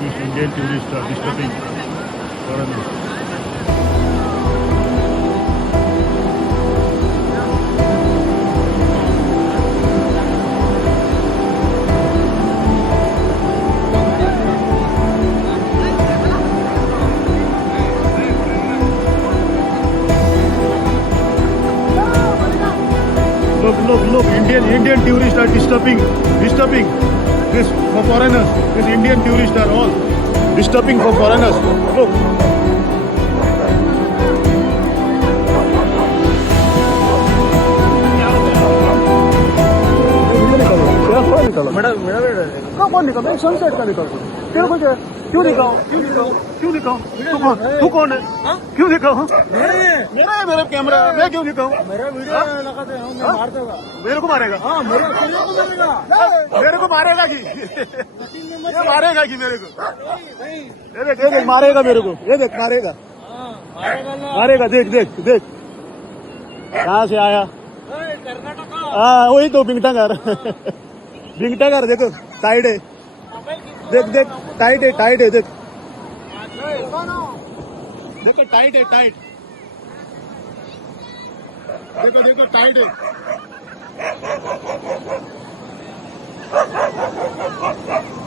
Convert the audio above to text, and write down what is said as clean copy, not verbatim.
Indian tourists are disturbing foreigners. Look, Indian tourists are disturbing this for foreigners. These Indian tourists are all disturbing for foreigners. Look. कब निकल सनसेट का निकल क्यों मुझे क्यों दिखाओ तू कौन है क्यों दिखाओ मेरा है मेरा कैमरा मैं क्यों दिखाऊं मेरा वीडियो लगाते हैं मैं मार दूंगा मेरे को मारेगा हाँ मेरे को मारेगा कि ये मारेगा कि मेरे को ये देख मारेगा मेरे को ये देख मारेगा देख कहाँ से आया हाँ वही तो बिंगटांगर देखो टाइट है देख टाइट है देख देखो टाइट है देखो टाइट है